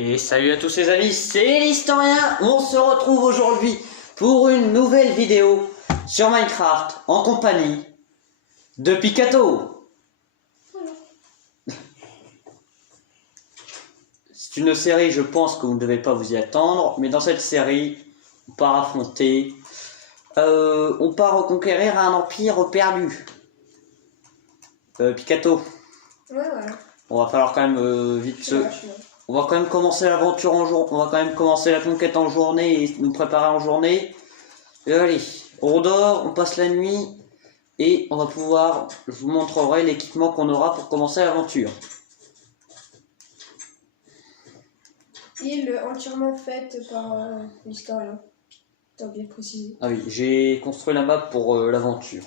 Et salut à tous les amis, c'est l'Historien. On se retrouve aujourd'hui pour une nouvelle vidéo sur Minecraft en compagnie de Pikato. C'est une série, je pense que vous ne devez pas vous y attendre, mais dans cette série, on part affronter, on part reconquérir un empire perdu. Pikato. Ouais. On va falloir quand même vite se... On va quand même commencer l'aventure en jour. On va quand même commencer la conquête en journée et nous préparer en journée. Et allez, on dort, on passe la nuit et on va pouvoir. Je vous montrerai l'équipement qu'on aura pour commencer l'aventure. Île entièrement faite par l'historien. T'as bien précisé. Ah oui, j'ai construit la map pour l'aventure.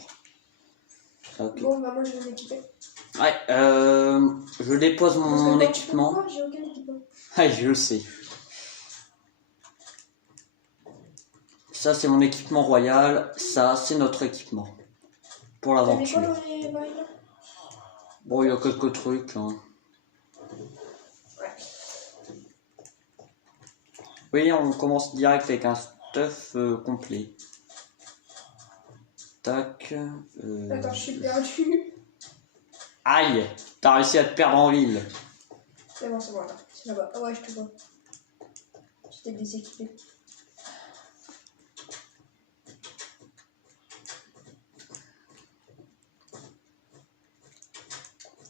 Okay. Bon, bah moi je vais m'équiper. Ouais, je dépose mon équipement. J'ai aucun équipement. Ah, je le sais. Ça, c'est mon équipement royal. Ça, c'est notre équipement. Pour l'aventure. Bon, il y a quelques trucs. Hein. Oui, on commence direct avec un stuff complet. Tac. Attends, je suis perdu. Aïe! T'as réussi à te perdre en ville. C'est bon, là. C'est là-bas. Ah ouais, je te vois. Tu t'es déséquipé.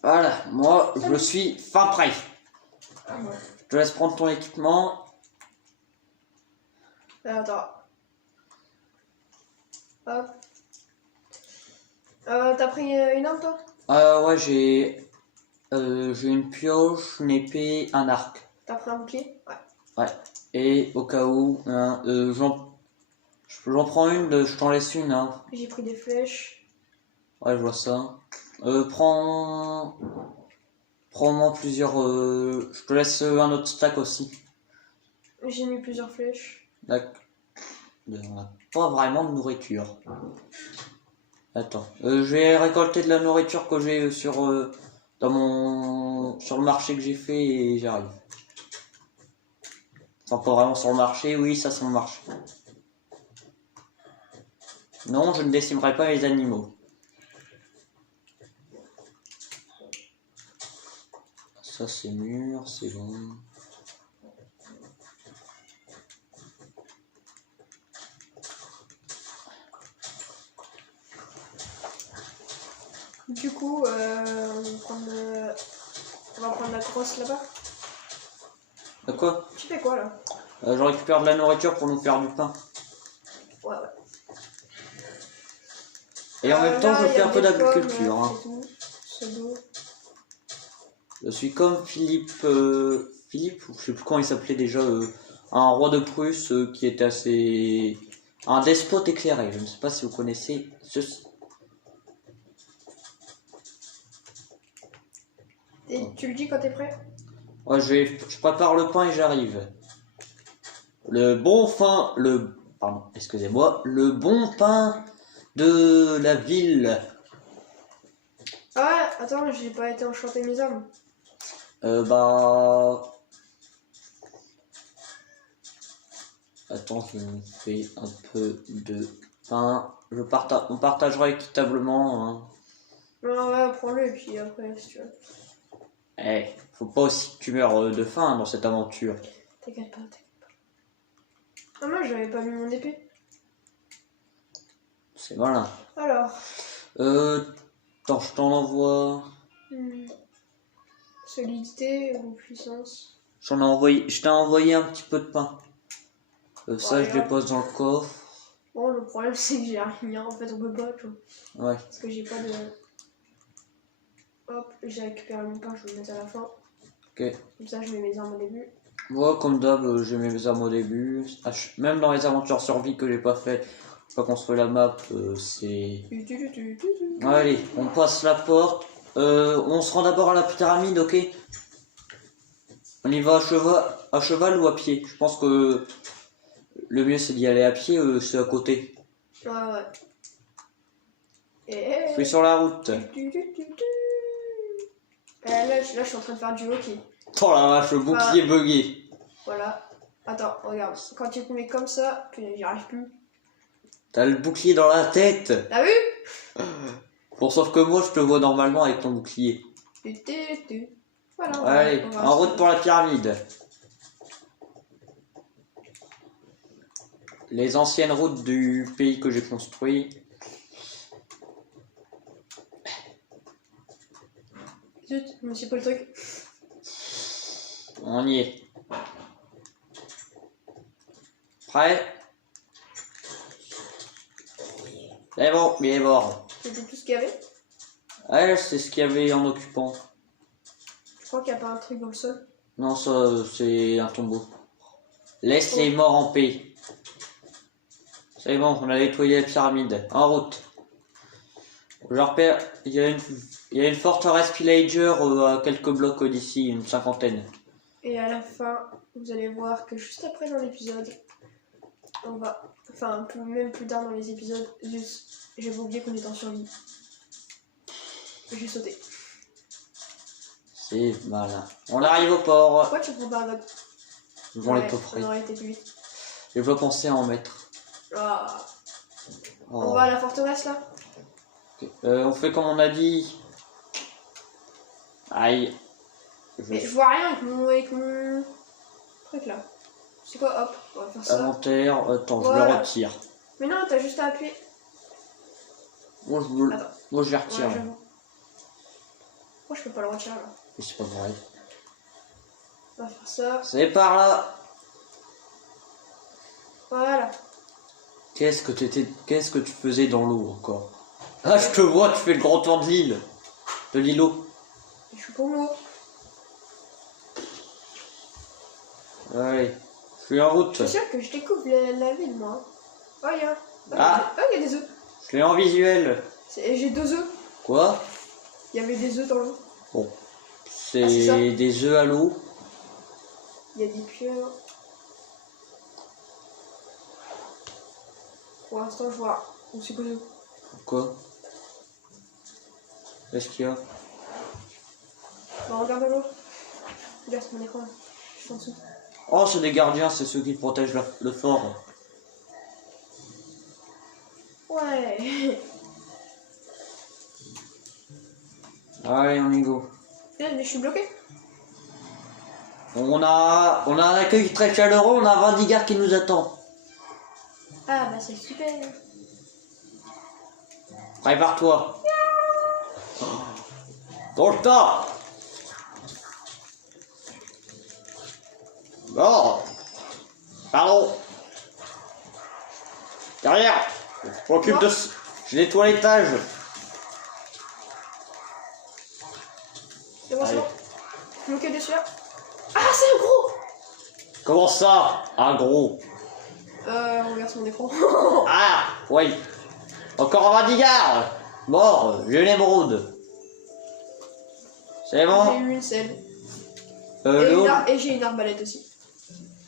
Voilà, moi, je suis fin prêt. Ah ouais. Je te laisse prendre ton équipement. Attends. Hop. T'as pris une arme, toi? Ouais, j'ai une pioche, une épée, un arc. T'as pris un bouclier? Ouais. Ouais. Et au cas où, j'en prends une, je t'en laisse une. Hein. J'ai pris des flèches. Ouais, je vois ça. Prends-moi plusieurs. Je te laisse un autre stack aussi. J'ai mis plusieurs flèches. D'accord. On n'a pas vraiment de nourriture. Attends. Je vais récolter de la nourriture que j'ai sur le marché que j'ai fait et j'arrive. Enfin, pas vraiment sur le marché. Oui, ça c'est mon marché. Non, je ne décimerai pas les animaux. Ça c'est mûr, c'est bon. Du coup, on va prendre la crosse là-bas. De quoi? Tu fais quoi là? Je récupère de la nourriture pour nous faire du pain. Ouais. Et en même temps, je fais un peu d'agriculture. Hein. C'est beau. Je suis comme Philippe, Philippe, je sais plus comment il s'appelait déjà, un roi de Prusse qui était assez... Un despote éclairé, je ne sais pas si vous connaissez ceci. Et tu le dis quand t'es prêt? Ouais, je prépare le pain et j'arrive. Pardon, excusez-moi, le bon pain de la ville. Ah ouais, attends, j'ai pas été enchanter mes armes. Attends, je me fais un peu de pain. On partagera équitablement. Hein. Ouais, prends-le et puis après, si tu veux. Eh, faut pas aussi que tu meurs de faim dans cette aventure. T'inquiète pas. Ah moi, j'avais pas mis mon épée. C'est malin. Alors. Attends, je t'en envoie. Solidité ou puissance? Je t'ai envoyé un petit peu de pain. Ça, je dépose dans le coffre. Bon, le problème, c'est que j'ai rien. En fait, on peut pas, tu vois. Ouais. Parce que j'ai pas de... Hop, j'ai récupéré mon pain, je vais le mettre à la fin. Ok. Comme ça, je mets mes armes au début. Moi, comme d'hab, j'ai mes armes au début. Même dans les aventures survie que j'ai pas fait, pas construit la map, c'est... Allez, on passe la porte. On se rend d'abord à la pyramide, ok? On y va à cheval ou à pied? Je pense que le mieux c'est d'y aller à pied, c'est à côté. Ouais. Je suis sur la route. Là, je suis en train de faire du hockey. Oh la vache, le bouclier bugué. Voilà. Attends, regarde. Quand tu te mets comme ça, j'y arrive plus. T'as le bouclier dans la tête. T'as vu? Bon, sauf que moi, je te vois normalement avec ton bouclier. Voilà. Allez, en route pour la pyramide. Les anciennes routes du pays que j'ai construit. Zut, je me suis pas le truc. On y est. Prêt? C'est bon, il est mort. C'était tout ce qu'il y avait? Ouais, c'est ce qu'il y avait en occupant. Je crois qu'il n'y a pas un truc dans le sol. Non, ça, c'est un tombeau. Laisse les morts en paix. C'est bon, on a nettoyé la pyramide. En route. Je repère, il y a une forteresse pillager à quelques blocs d'ici, une cinquantaine. Et à la fin, vous allez voir que juste après dans l'épisode, on va... Enfin, même plus tard dans les épisodes, juste, j'ai oublié qu'on était en survie. J'ai sauté. C'est malin. On arrive au port. Pourquoi tu prends pas un autre? Devant les coffrets. On aurait été plus vite. Je dois penser à en mettre. Ah. Oh. On va à la forteresse là? On fait comme on a dit. Aïe. Mais je vois rien avec mon truc là. C'est quoi? Hop, on va faire ça. Inventaire. Attends, voilà. je le retire. Mais non, t'as juste à appuyer. Moi, je les retire. Ouais, j'avoue. Moi, je peux pas le retirer là. Mais c'est pas vrai. On va faire ça. C'est par là. Voilà. Qu'est-ce que tu faisais dans l'eau encore? Ah, je te vois, tu fais le grand tour de l'île. De l'îlot. Je suis pour moi. Ouais. Je suis en route. Je suis sûr que je découvre la ville, moi. Oh, il y a... Ah. Oh, il y a des œufs. Je l'ai en visuel. J'ai 2 œufs. Quoi? Il y avait des œufs dans l'eau. Bon. c'est ça. C'est des œufs à l'eau. Il y a des pieuvres. Pour l'instant, je vois. On sait quoi. Quoi? Qu'est-ce qu'il y a? Bon, regarde l'eau. Regarde mon écran. Je suis en dessous. Oh, c'est des gardiens, c'est ceux qui protègent le fort. Ouais. Allez, on y go. Mais je suis bloqué. On a un accueil très chaleureux, on a 20 gardes qui nous attendent. Ah, bah c'est super. Prépare-toi. Dans le tas. Bon. Pardon. Derrière. Je m'occupe de... Je nettoie l'étage. C'est bon, c'est Allez. bon. Je m'occupe dessus là. Ah, c'est un gros. Comment ça? Un gros. Regarde sur mon écran. Ah, oui. Encore un Vanguard. Mort, j'ai une émeraude. C'est J'ai bon. eu une selle. Le Et j'ai une arbalète aussi.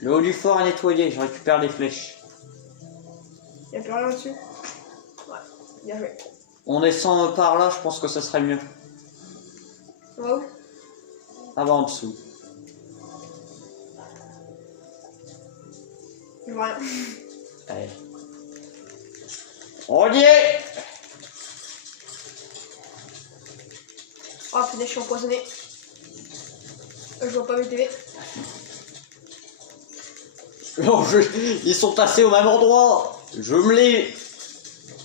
haut du fort est nettoyé, je récupère les flèches. Y'a plus rien dessus. Ouais, bien joué. On descend par là, je pense que ça serait mieux. On va où? Ah bah en dessous. Je vois rien. Allez. On y est. Oh putain, je suis empoisonné. Je vois pas mes TV. Oh, ils sont tassés au même endroit. Je me les...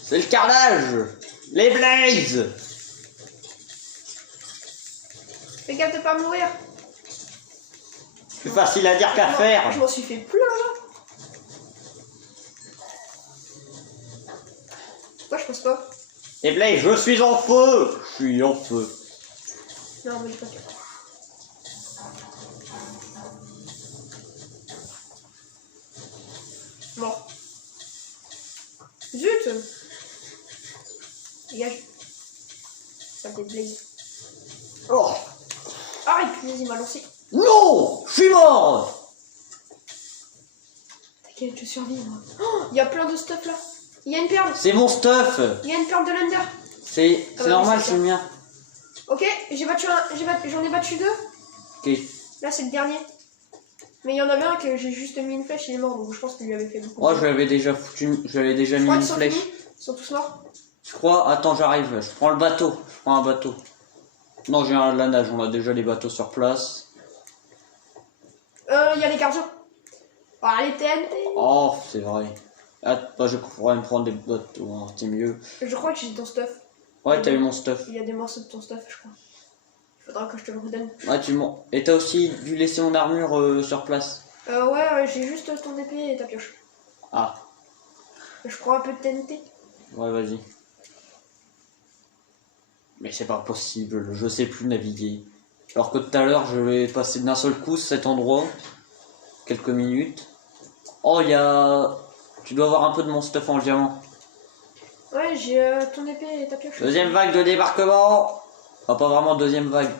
C'est le carnage. Les blazes. Fais gaffe de pas mourir. Plus facile à dire qu'à faire. Je m'en suis fait plein là. Pourquoi je passe pas? Les blazes, je suis en feu. Je suis en feu. Non, mais je passe pas. Mort. Zut! Dégage. Ça fait blaze. Oh. Ah, et puis il m'a lancé. Non, je suis mort. T'inquiète, je survis moi. Oh, il y a plein de stuff là. Il y a une perle. C'est mon stuff. Il y a une perle de l'Ender. C'est normal, c'est c'est le mien. Ok, j'en ai battu 2. Ok. Là, c'est le dernier. Mais il y en avait un que j'ai juste mis une flèche, il est mort, donc je pense qu'il lui avait fait beaucoup. Oh, je l'avais déjà foutu, j'avais déjà mis une flèche. Ils sont tous morts. Tu crois? Attends, j'arrive, je prends le bateau, je prends un bateau. Non, j'ai un de la nage, on a déjà les bateaux sur place. Il y a les gardiens. Ah, les TNT. Oh, c'est vrai. Ah, bah, je pourrais me prendre des bateaux, hein, c'est mieux. Je crois que j'ai ton stuff. Ouais, t'as eu mon stuff. Il y a des morceaux de ton stuff, je crois. Il faudra que je te le redonne. Ouais, et t'as aussi dû laisser mon armure sur place. Ouais, j'ai juste ton épée et ta pioche. Ah. Je prends un peu de TNT. Ouais, vas-y. Mais c'est pas possible, je sais plus naviguer. Alors que tout à l'heure, je vais passer d'un seul coup cet endroit. Quelques minutes. Oh, il y a... Tu dois avoir un peu de mon stuff en diamant. Ouais, j'ai ton épée et ta pioche. Deuxième vague de débarquement. Ah, pas vraiment deuxième vague.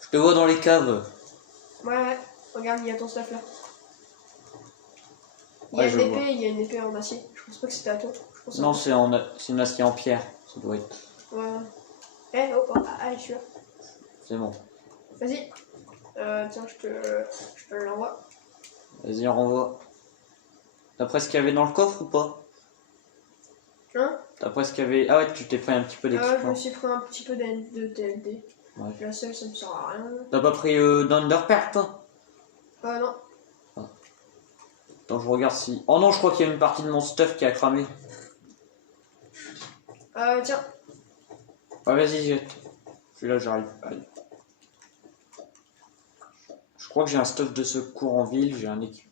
Je te vois dans les caves. Ouais. Regarde, il y a ton stuff là. Il y a une épée en acier. Je pense pas que c'était à toi. Non, c'est une acier en pierre. Ça doit être. Ouais. Allez, je suis là. C'est bon. Vas-y. Tiens, je te l'envoie. Vas-y, renvoie. T'as presque qu'il y avait dans le coffre ou pas? Hein? T'as presque qu'il y avait... Ah ouais, tu t'es pris un petit peu d'équipement. Je me suis pris un petit peu de TNT. Ouais. La seule, ça me sert à rien. T'as pas pris d'Underpearl, toi? Non. Ah. Attends, je regarde si... Oh non, je crois qu'il y a une partie de mon stuff qui a cramé. Tiens. Ouais, vas-y, jette. Je suis là, j'arrive. Allez. Je crois que j'ai un stuff de secours en ville, j'ai un équipe.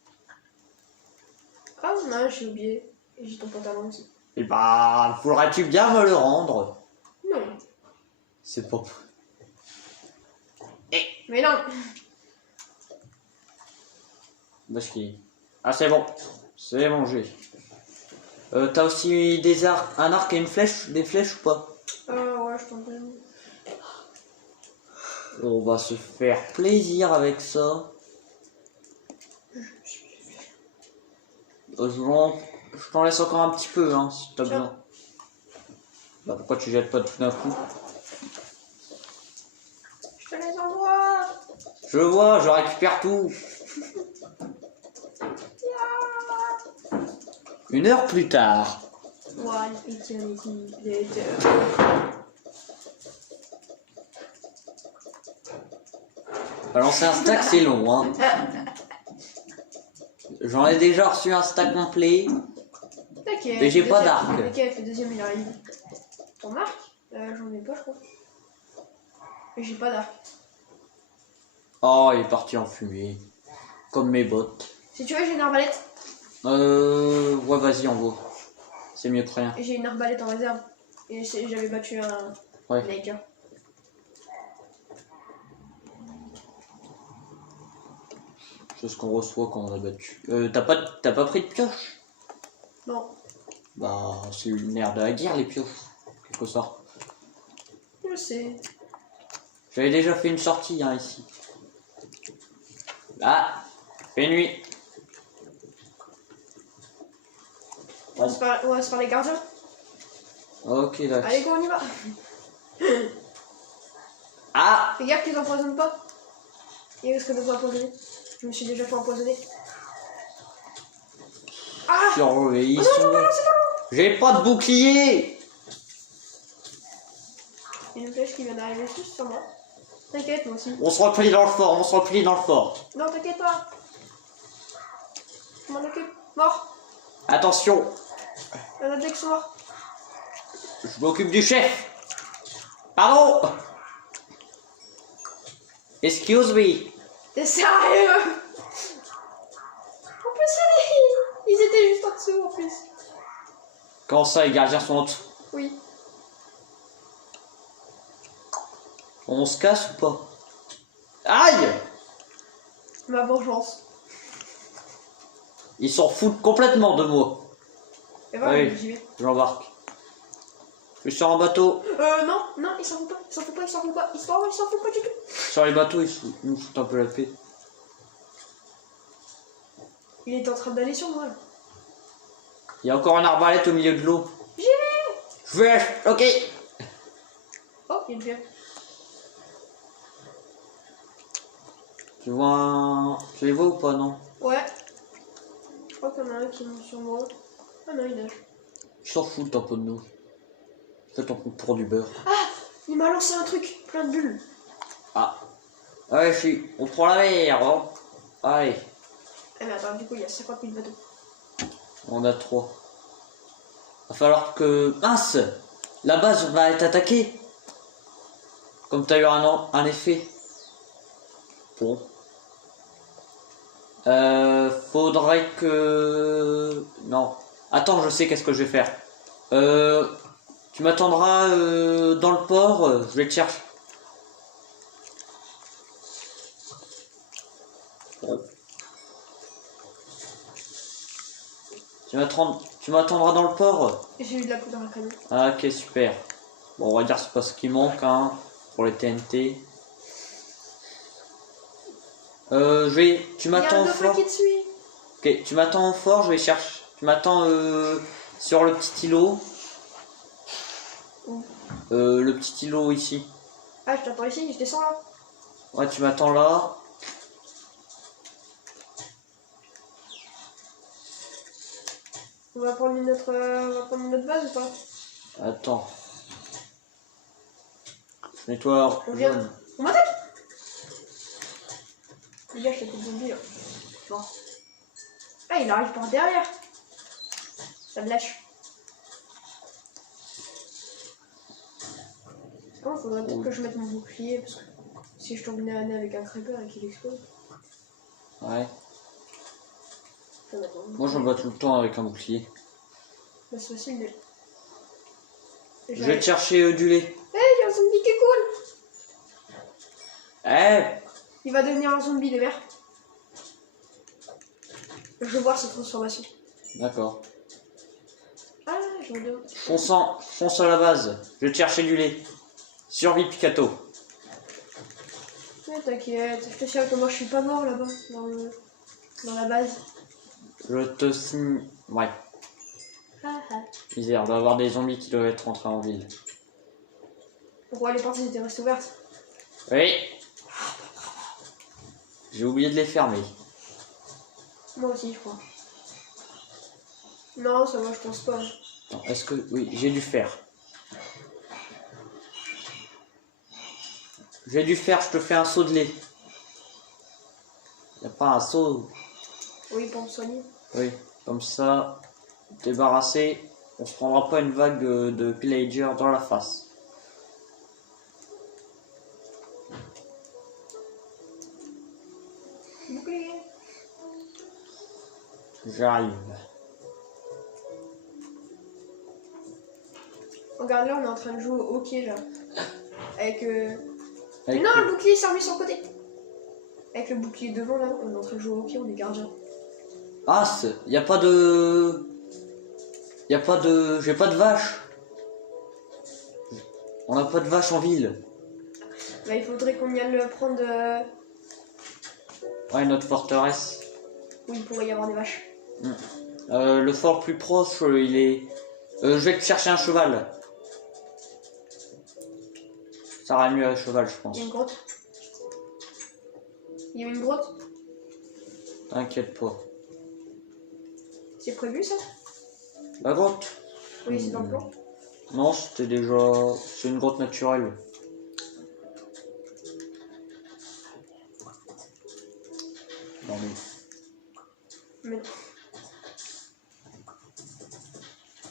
Ah non, j'ai oublié. J'ai ton pantalon aussi. Et bah, faudrait-tu bien me le rendre? Non. C'est pas... Mais non. Parce qu'il... Ah, c'est bon. C'est bon, j'ai. T'as aussi un arc et une flèche, des flèches ou pas? Ouais, je t'en donne. On va se faire plaisir avec ça. Je t'en laisse encore un petit peu, hein, si t'as besoin. Bah, pourquoi tu jettes pas tout d'un coup? Je te les envoie. Je vois, je récupère tout. 1 heure plus tard. One eternity later. Balancer un stack, c'est long, hein. J'en ai déjà reçu un stack complet. T'inquiète. Mais j'ai pas d'arc. T'inquiète, le deuxième il arrive. Ton arc? J'en ai pas, je crois. Mais j'ai pas d'arc. Oh, il est parti en fumée. Comme mes bottes. Si tu veux, j'ai une arbalète. Ouais, vas-y, envoie. C'est mieux que rien. J'ai une arbalète en réserve. Et j'avais battu un Naker. C'est ce qu'on reçoit quand on a battu. T'as pas pris de pioche? Non. Bah, c'est une nerf de la guerre, les pioches. Quelque sorte. Je sais. J'avais déjà fait une sortie, hein, ici. Ah, fait nuit. On va se faire les gardiens. Ok, d'accord. Allez, go, on y va. Ah! Fais gaffe qu'ils t'empoisonnent pas. Il risque de t'empoisonner. Je me suis déjà fait empoisonner. Ah! Surveille, non, j'ai pas de bouclier! Il y a une flèche qui vient d'arriver juste sur moi. T'inquiète, moi aussi. On se replie dans le fort, on se replie dans le fort. Non, t'inquiète pas. Je m'en occupe. Mort. Attention, Il y en a deux qui sont morts. je m'occupe du chef. Pardon. Excuse me. T'es sérieux? En plus, ils étaient juste en dessous en plus. Comment ça, les gardiens sont en dessous? Oui. On se casse ou pas? Aïe! Ma vengeance. Ils s'en foutent complètement de moi. Et voilà, Oui. j'y vais. J'embarque. Je suis sur un bateau. Non, ils s'en foutent pas, ils s'en foutent pas, ils s'en foutent pas, ils s'en foutent pas du tout. Sur les bateaux, nous foutent un peu la paix. Il est en train d'aller sur moi là. Il y a encore un arbalète au milieu de l'eau. J'y vais. Je vais. Ok. Oh, il y a une pierre. Tu vois un... Tu les vois ou pas, non? Ouais. Je crois qu'il y en a un qui monte sur moi. Ah non, il nage. Je s'en fous un peu de nous. Fais ton coup pour du beurre. Ah, il m'a lancé un truc, plein de bulles. Ah. Ouais, on prend la mer, hein. Allez. Eh mais attends, du coup, il y a 50 000 bateaux. On a 3. Va falloir que... Mince, la base va être attaquée. Comme t'as eu un effet. Bon. Faudrait que... Non. Attends, je sais qu'est-ce que je vais faire. Tu m'attendras dans le port, je vais te chercher. Bon. Tu m'attendras dans le port. J'ai eu de la poudre à canon. Ah, ok, super. Bon, on va dire c'est pas ce qui manque, hein, pour les TNT. Tu m'attends au fort. Qui te suit. Ok, tu m'attends au fort, je vais chercher. Tu m'attends sur le petit îlot. Où Le petit îlot ici. Ah, je t'attends ici, je descends là. Ouais, tu m'attends là. On va prendre notre base ou pas? Attends. Je nettoie. On vient. On m'attaque. Les gars, je t'ai fait zombie là. Bon. Ah, il arrive par derrière. Ça me lâche. Il faudrait peut-être que je mette mon bouclier parce que si je tombe nez à nez avec un creeper et qu'il explose. Ouais. Je vais mettre mon bouclier. Moi je me bats tout le temps avec un bouclier. Bah, c'est facile. Je vais te chercher du lait. Hey, il y a un zombie qui est cool. Il va devenir un zombie de mer. Je veux voir sa transformation. D'accord. Ah, je me demande. Fonce à la base. Je vais te chercher du lait. Survie Picato. Ouais, t'inquiète, je te signale que moi je suis pas mort là-bas, dans la base. Je te signe. Ouais. Ah, ah. Misère, il doit y avoir des zombies qui doivent être rentrés en ville. Pourquoi les portes étaient restées ouvertes? Oui. J'ai oublié de les fermer. Moi aussi, je crois. Non, ça va, je pense pas. Est-ce que... Oui, j'ai dû faire. J'ai dû faire, je te fais un seau de lait. Y a pas un seau? Oui, pour me soigner. Oui, comme ça, débarrassé, on se prendra pas une vague de pillagers dans la face. Bouclier. J'arrive. Regarde là, on est en train de jouer au hockey là. Avec Avec non, le bouclier s'est remis sur le côté. Avec le bouclier devant là, on est en train de jouer au hockey, on est gardien. Ah, y a pas de... J'ai pas de vache. On n'a pas de vache en ville. Bah, il faudrait qu'on y aille prendre Ouais, notre forteresse. où il pourrait y avoir des vaches. Le fort plus proche, il est... je vais te chercher un cheval. Ça ira mieux à cheval, je pense. Il y a une grotte. Il y a une grotte. T'inquiète pas. C'est prévu ça? La grotte? Oui, c'est dans le plan. Non, c'était déjà... C'est une grotte naturelle. Non mais... Mais non.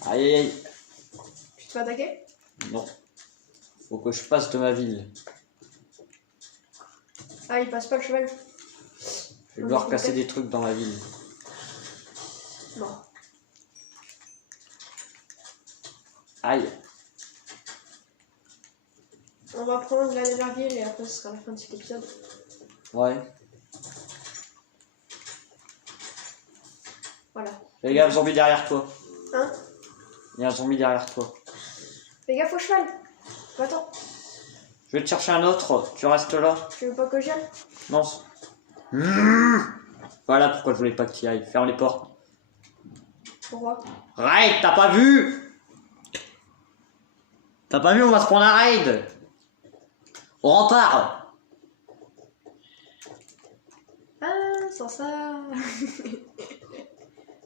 Aïe aïe aïe. Tu te fais attaquer? Non. Faut que je passe de ma ville. Ah, il passe pas le cheval. Je vais devoir casser des trucs dans la ville. Non. Aïe. On va prendre la dernière ville et après ce sera la fin de cet épisode. Ouais. Voilà. Il y a un zombie derrière toi. Hein? Il y a un zombie derrière toi. Fais gaffe au cheval. Va-t'en. Je vais te chercher un autre. Tu restes là. Tu veux pas que j'y aille? Non. Voilà pourquoi je voulais pas que tu y ailles. Ferme les portes. Pourquoi? Raid, t'as pas vu? T'as pas vu, on va se prendre un raid. Au rempart. Ah, sans ça.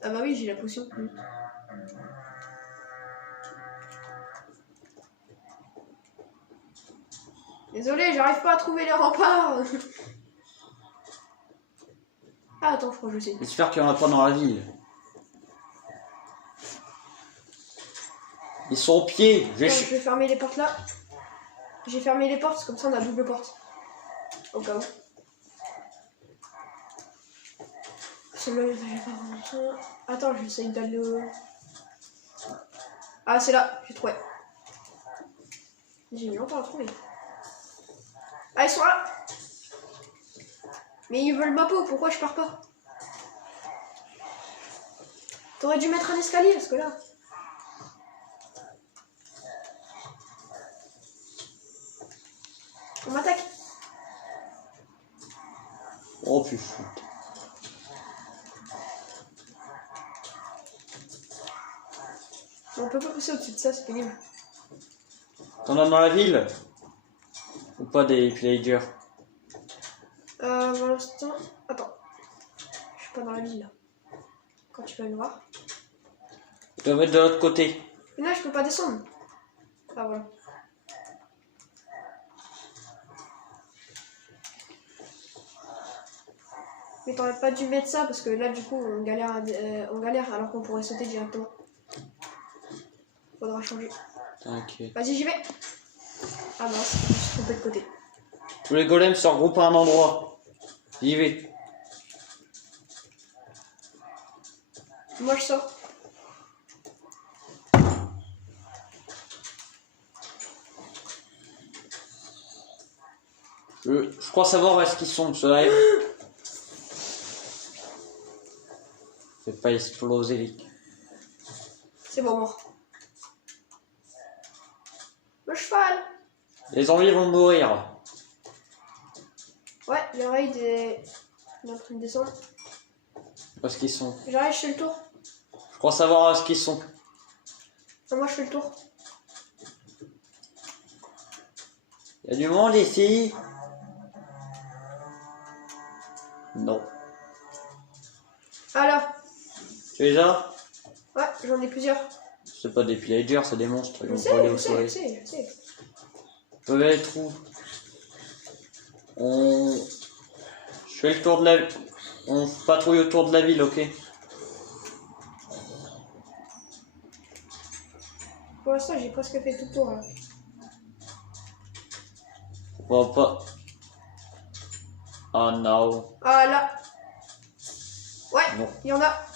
Ah bah oui, j'ai la potion. Désolé, j'arrive pas à trouver les remparts. Ah attends, je crois que je sais. J'espère qu'il y en a pas dans la ville. Ils sont au pied. Je vais fermer les portes là. J'ai fermé les portes, comme ça on a double porte. Au cas où. Celui-là, il va pas vraiment. Attends, j'essaye d'aller au... Ah, c'est là, j'ai trouvé. J'ai mis longtemps à trouver. Ah, ils sont là. Mais ils veulent ma peau, pourquoi je pars pas? T'aurais dû mettre un escalier, parce que là... On m'attaque. Oh putain. On peut pas passer au-dessus de ça, c'est pénible. T'en as dans la ville? Ou pas des pillagers? Pour l'instant... Attends. Je suis pas dans la ville, là. Quand tu vas le voir. Tu dois mettre de l'autre côté. Mais là, je peux pas descendre. Ah, voilà. Mais t'aurais pas dû mettre ça, parce que là, du coup, on galère alors qu'on pourrait sauter directement. Faudra changer. T'inquiète. Vas-y, j'y vais. Ah mince, je me suis trompé de côté. Tous les golems se regroupent à un endroit. J'y vais. Moi, je sors. Je crois savoir où est-ce qu'ils sont, ceux-là. Fais pas exploser les... C'est bon, mort. Le cheval. Les zombies vont mourir. Ouais, le raid est... Il est en train de descendre. Où est-ce qu'ils sont? J'arrive, je fais le tour. Je crois savoir où est-ce qu'ils sont. Non, moi, je fais le tour. Il y a du monde ici? Non. Alors. Tu les as? Ouais, j'en ai plusieurs. C'est pas des pillagers, c'est des monstres. Ils Je vont pas aller au sais, soleil. je sais. Je peux être où? Je fais le tour de la... On patrouille autour de la ville, ok? Pour l'instant, j'ai presque fait tout le tour, là. On va pas... Oh non. Ah, là. Ouais, Non. il y en a.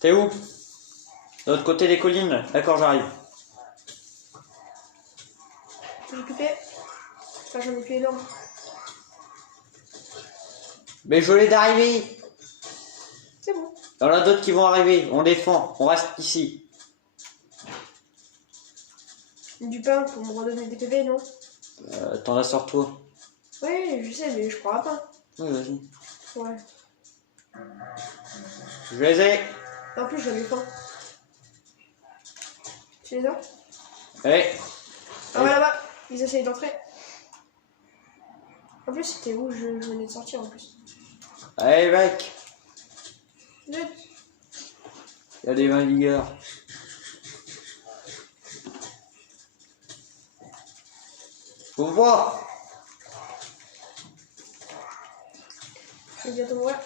T'es où? De l'autre côté des collines. D'accord, j'arrive. J'ai occupé. Enfin, j'en ai plus énorme. Mais je l'ai d'arriver. C'est bon. Il y en a d'autres qui vont arriver. On défend. On reste ici. Du pain pour me redonner des PV, non? T'en as sur toi. Oui, je sais, mais je prends un pain. Oui, vas-y. Ouais. Je les ai. En plus, j'avais faim. Tu les as? Allez. Ah ouais, là-bas. Ils essayent d'entrer. En plus, c'était où je venais de sortir, en plus. Allez, mec. Zut. Il y a des 20 vigueurs. Faut voir. Je vais bientôt mourir.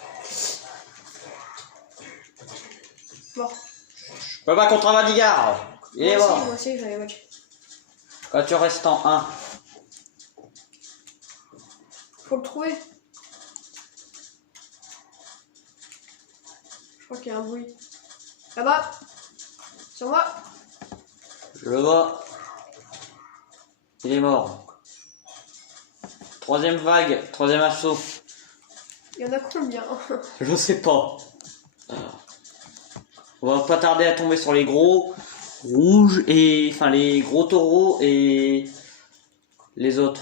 Mort. Je peux pas contre un Vanguard. Il est mort. Moi aussi, j'avais watch. Quand tu restes en 1. Faut le trouver. Je crois qu'il y a un bruit. Là-bas. Sur moi. Je le vois. Il est mort. Troisième vague, troisième assaut. Il y en a combien? Je sais pas. On va pas tarder à tomber sur les gros rouges et... Enfin, les gros taureaux et... Les autres.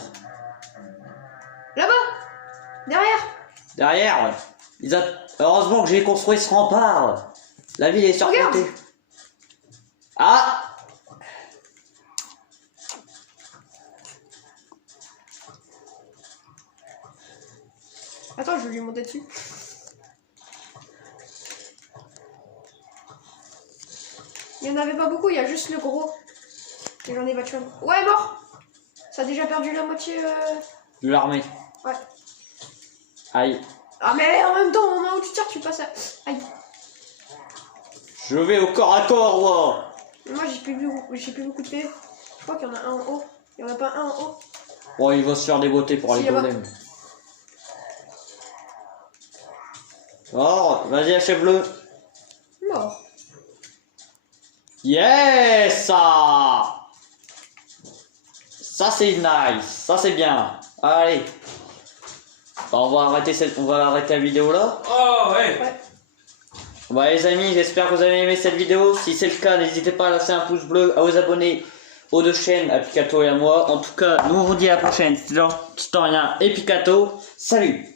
Là-bas. Derrière. Derrière, heureusement que j'ai construit ce rempart. La ville est surmontée. Ah! Attends, je vais lui monter dessus. Il y en avait pas beaucoup, il y a juste le gros. Et j'en ai battu un. Ouais, mort. Ça a déjà perdu la moitié. De l'armée. Ouais. Aïe. Ah, mais en même temps, au moment où tu tires, tu passes à. Aïe. Je vais au corps à corps, moi. Moi, j'ai plus beaucoup de PV. Je crois qu'il y en a un en haut. Il y en a pas un en haut. Bon, il va se faire déboîter pour Si, les golems. Oh, vas-y, achève-le. Mort. Yes, ça. Ça c'est nice, ça c'est bien. Allez. Bah, on va arrêter la vidéo là. Oh ouais. Ouais. Bah les amis, j'espère que vous avez aimé cette vidéo. Si c'est le cas, n'hésitez pas à lâcher un pouce bleu, à vous abonner aux deux chaînes, à Picato et à moi. En tout cas, nous on vous dit à la prochaine. C'était rien et Picato. Salut.